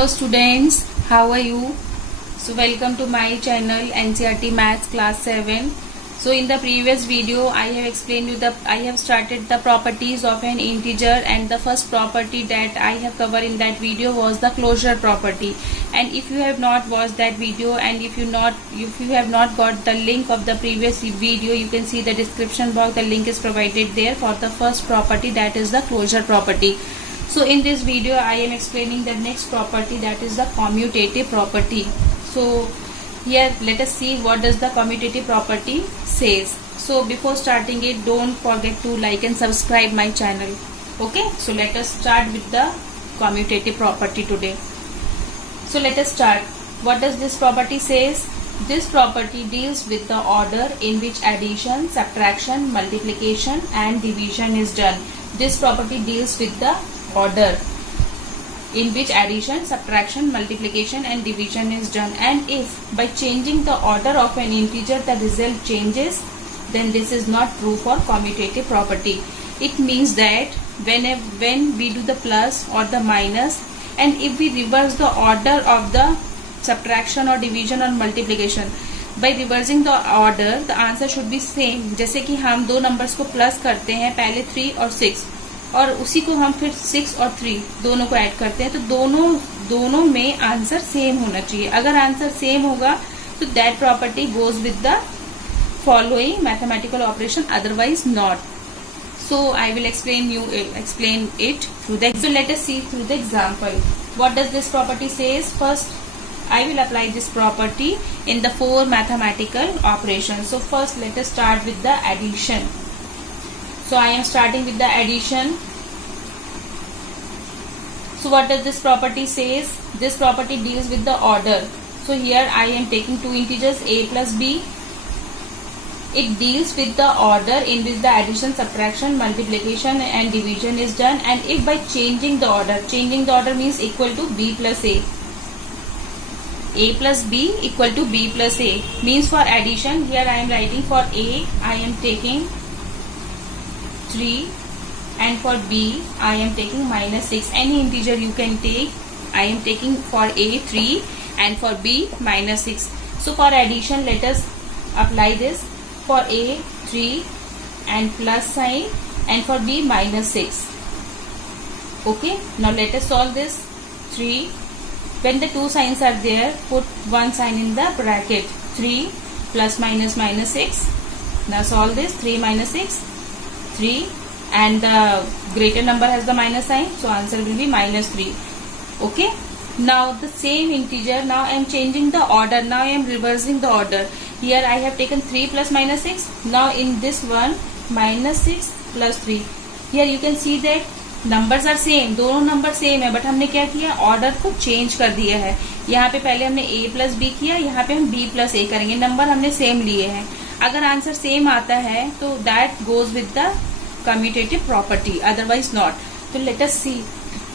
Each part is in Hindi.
Hello students, how are you? So welcome to my channel NCERT Maths class 7. So in the previous video I have started the properties of an integer, and the first property that I have covered in that video was the closure property. And if you have not watched that video, and if you have not got the link of the previous video, you can see the description box. The link is provided there for the first property, that is the closure property. So in this video I am explaining the next property, that is the commutative property. So here let us see what does the commutative property says. So before starting it, don't forget to like and subscribe my channel. Okay, so let us start with the commutative property today. So let us start. What does this property says? This property deals with the order in which addition, subtraction, multiplication and division is done. This property deals with the order in which addition, subtraction, multiplication and division is done, and if by changing the order of an integer the result changes, then this is not true for commutative property. It means that when we do the plus or the minus, and if we reverse the order of the subtraction or division or multiplication, by reversing the order the answer should be same. जैसे कि हम दो नंबर्स को प्लस करते हैं, पहले 3 और 6, और उसी को हम फिर 6 और 3 दोनों को ऐड करते हैं, तो दोनों में आंसर सेम होना चाहिए. अगर आंसर सेम होगा तो that property goes with the following mathematical operation, otherwise not. So I will explain it through the. So let us see through the example. What does this property says? First, I will apply this property in the 4 mathematical operations. So first, let us start with the addition. So I am starting with the addition. So what does this property says? This property deals with the order. So here I am taking two integers a plus b. It deals with the order in which the addition, subtraction, multiplication and division is done, and if by changing the order means equal to b plus a plus b equal to b plus a, means for addition here I am writing for a I am taking 3 and for b I am taking minus 6. Any integer you can take. I am taking for a 3 and for b minus 6. So for addition let us apply this. For a 3 and plus sign, and for b minus 6. Okay, now let us solve this. 3, when the two signs are there, put one sign in the bracket. 3 plus minus minus 6. Now solve this. 3 minus 6, 3, and the greater number has the minus sign, so answer will be minus 3. Okay, now the same integer, now I am changing the order, now I am reversing the order. Here I have taken 3 plus minus 6. Now in this one minus 6 plus 3. Here you can see that numbers are same, दोनों नंबर सेम है, बट हमने क्या किया, ऑर्डर को चेंज कर दिया है. यहाँ पे पहले हमने a प्लस b किया, यहाँ पे हम b प्लस a करेंगे. नंबर हमने सेम लिए हैं. अगर आंसर सेम आता है तो that goes with the commutative property, otherwise not. तो let us see.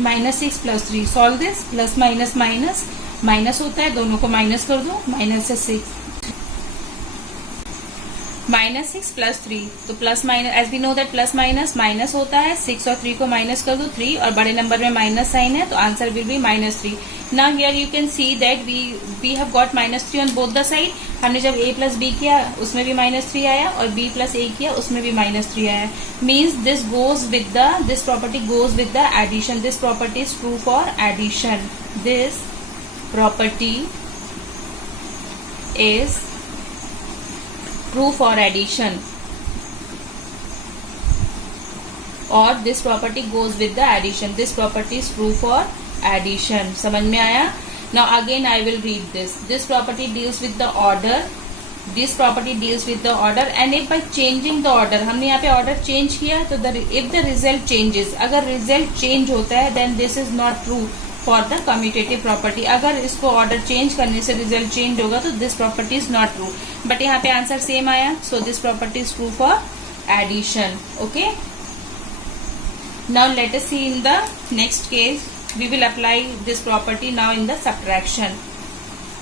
Minus 6 plus 3, solve this. Plus minus minus minus होता है, दोनों को माइनस कर दो. माइनस से 6, माइनस 6 प्लस 3, तो plus minus, as we know that plus minus minus होता है. 6 और 3 को माइनस कर दो, 3, और बड़े नंबर में माइनस साइन है तो answer will be minus 3. Now here you can see that we have got minus 3 on both the side. हमने जब a प्लस b किया उसमें भी माइनस 3 आया, और b प्लस a किया उसमें भी माइनस 3 आया. Means this property goes with the addition. This property is true for addition. This property is true for addition, or this property goes with the addition. This property is true for addition. समझ में आया? Now again I will read this. This property deals with the order. This property deals with the order, and if by changing the order, हमने यहाँ पे order change किया तो if the result changes, अगर result change होता है then this is not true for the commutative property. अगर इसको order change करने से result change होगा तो this property is not true. But यहाँ पे आंसर सेम आया, so this property is true for addition. Okay. Now let us see in the next case. We will apply this property now in the subtraction.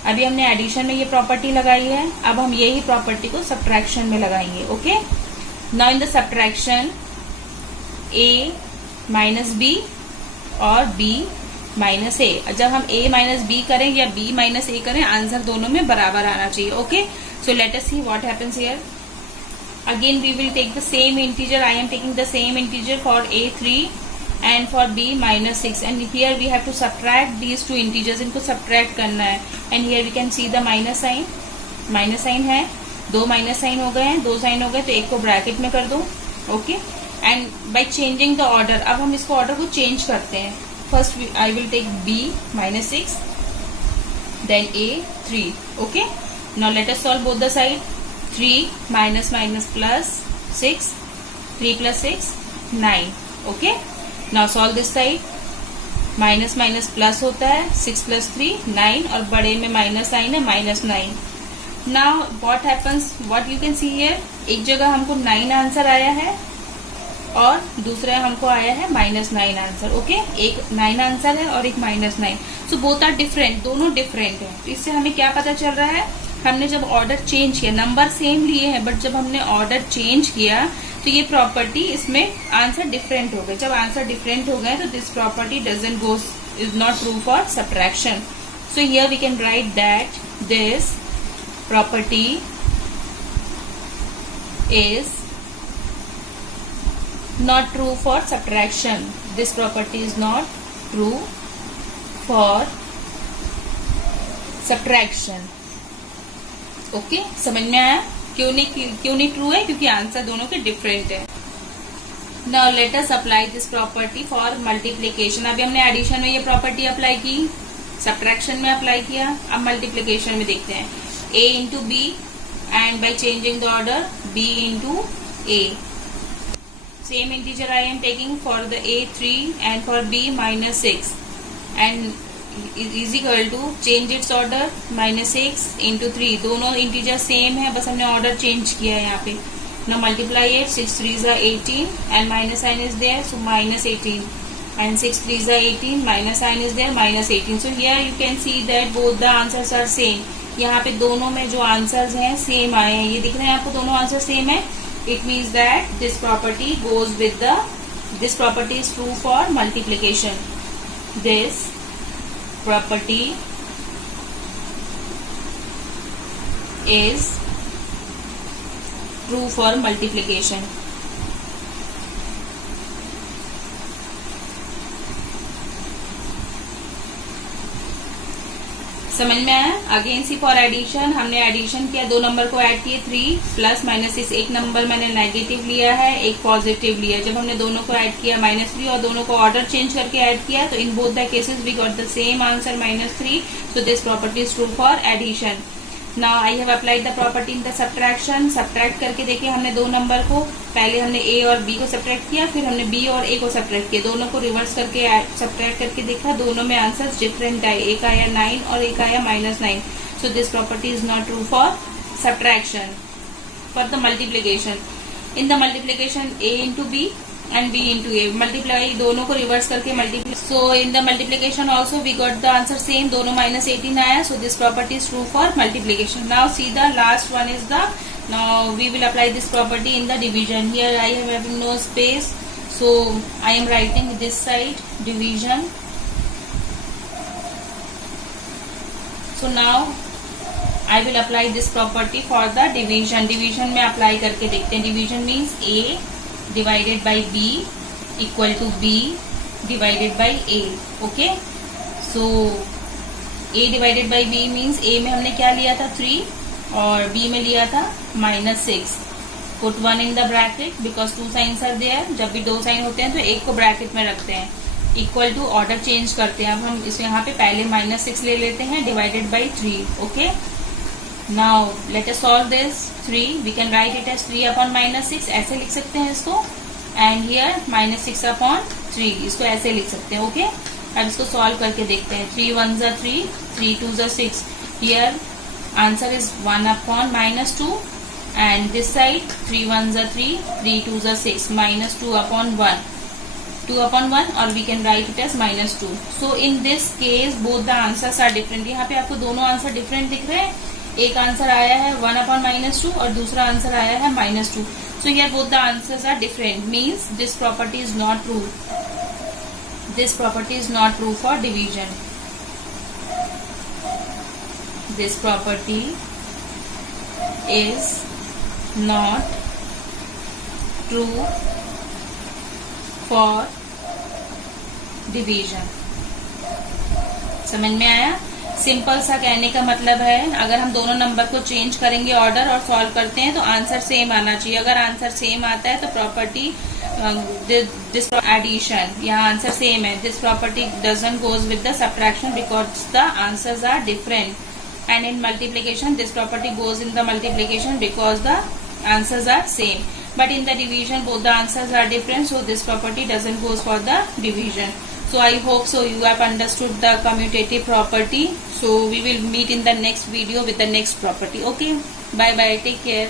अभी हमने addition में ये property लगाई है, अब हम यही property को subtraction में लगाएंगे. Okay. Now in the subtraction, a minus b और b माइनस ए। जब हम a माइनस बी करें या b माइनस ए करें, आंसर दोनों में बराबर आना चाहिए। Okay, so let us see what happens here. Again we will take the same integer. I am taking the same integer for a 3 and for b minus 6, and here we have to subtract these two integers. इनको subtract करना है, and here we can see the minus sign. Minus sign है, दो माइनस साइन हो गए हैं, दो साइन हो गए, तो एक को ब्रैकेट में कर दो। Okay, and by changing the order, अब हम इसको ऑर्डर को चेंज करते हैं। First I will take b minus 6, then a 3. Okay, now let us solve both the side. 3 minus minus plus 6, 3 plus 6 9. Okay, now solve this side. Minus minus plus होता है, 6 plus 3 9, और बड़े में माइनस साइन है, -9. Now what happens, what you can see here, एक जगह हमको 9 आंसर आया है और दूसरा हमको आया है -9 आंसर। ओके, एक 9 आंसर है और एक -9, सो बोथ आर डिफरेंट, दोनों डिफरेंट है। तो इससे हमें क्या पता चल रहा है, हमने जब ऑर्डर चेंज किया, नंबर सेम लिए हैं, बट जब हमने ऑर्डर चेंज किया तो ये प्रॉपर्टी, इसमें आंसर डिफरेंट हो गए। जब आंसर डिफरेंट हो गए तो this property doesn't go, is not true for subtraction. So here we can write that this property is not true for subtraction. This property is not true for subtraction. Okay, समझ में आया क्यों नहीं ट्रू है, क्योंकि आंसर दोनों के डिफरेंट है। Now let us apply this property for multiplication. अभी हमने एडिशन में ये प्रॉपर्टी अप्लाई की, सब्ट्रैक्शन में अप्लाई किया, अब मल्टीप्लीकेशन में देखते हैं। a into b, and by changing the order b into a. Same integer I am taking for the a 3 and for b -6, and is equal to change its order -6 into 3. दोनों इंटीजर सेम है, बस हमने ऑर्डर चेंज किया है यहाँ पे। Now multiply it, 6 3s are 18 and minus sign is there, so -18, and 6 3s are 18, minus sign is there, -18. So here you can see that both the answers are same. यहाँ पे दोनों में जो आंसर्स हैं सेम आए हैं, ये दिख रहे हैं आपको, दोनों आंसर सेम है। It means that this property goes with the, this property is true for multiplication. This property is true for multiplication. समझ में आया। अगेन सी फॉर एडिशन, हमने एडिशन किया, दो नंबर को ऐड किए, 3 प्लस -6, एक नंबर मैंने नेगेटिव लिया है, एक पॉजिटिव लिया। जब हमने दोनों को ऐड किया -3 और दोनों को ऑर्डर चेंज करके ऐड किया, तो in both the cases we got the same answer -3. So this property is true for addition. Now I have applied the property in the subtraction. Subtract करके देखिए, हमने दो नंबर को, पहले हमने ए और बी को सब्ट्रैक्ट किया, फिर हमने बी और ए को सब्ट्रैक्ट किया, दोनों को रिवर्स करके सब्ट्रैक्ट करके देखा, दोनों में आंसर्स डिफरेंट आए, एक आया 9 और एक आया -9. So this property is not true for subtraction. For the multiplication, in the multiplication a into b and b into a, multiply दोनों को रिवर्स करके multiply. So in the multiplication also we got the answer same, दोनों -18 आया. So this property is true for multiplication. Now see the last one is the, now we will apply this property in the division. Here I have having no space, so I am writing this side division. So now I will apply this property for the division. Division में अप्लाई करके देखते हैं. Division means a divided by b equal to b divided by a. Okay, so a divided by b means a में हमने क्या लिया था 3 और b में लिया था -6. Put 1 in the bracket because two signs are there. जब भी दो साइन होते हैं तो एक को ब्रैकेट में रखते हैं. इक्वल टू ऑर्डर चेंज करते हैं. अब हम इस यहाँ पे पहले -6 ले लेते हैं divided by 3. Okay, Now let us solve this. 3 we can write it as 3 upon -6, ऐसे लिख सकते हैं इसको, and here -6 upon 3, इसको ऐसे लिख सकते हैं. ओके, अब इसको सॉल्व करके देखते हैं. 3 1s are 3, 3 2s are 6. Here answer is 1 upon -2, and this side 3 1s are 3, 3 2s are 6, -2 upon 1, 2 upon 1, or we can write it as -2. So in this case both the answers are different. यहाँ पे आपको दोनों आंसर डिफरेंट दिख रहे हैं. एक आंसर आया है 1 upon -2 और दूसरा आंसर आया है -2. So here both the answers are different, means this property is not true. This property is not true for division. This property is not true for division. समझ में आया? सिंपल सा कहने का मतलब है, अगर हम दोनों नंबर को चेंज करेंगे ऑर्डर और सॉल्व करते हैं तो आंसर सेम आना चाहिए. अगर आंसर सेम आता है तो प्रॉपर्टी दिस एडिशन, यहाँ आंसर सेम है. This property doesn't goes with the subtraction because the answers are different. And in multiplication this property goes in the multiplication because the answers are same. But in the division both the answers are different, so this property doesn't goes for the division. So I hope so you have understood the commutative property. So we will meet in the next video with the next property. Okay, bye bye, take care.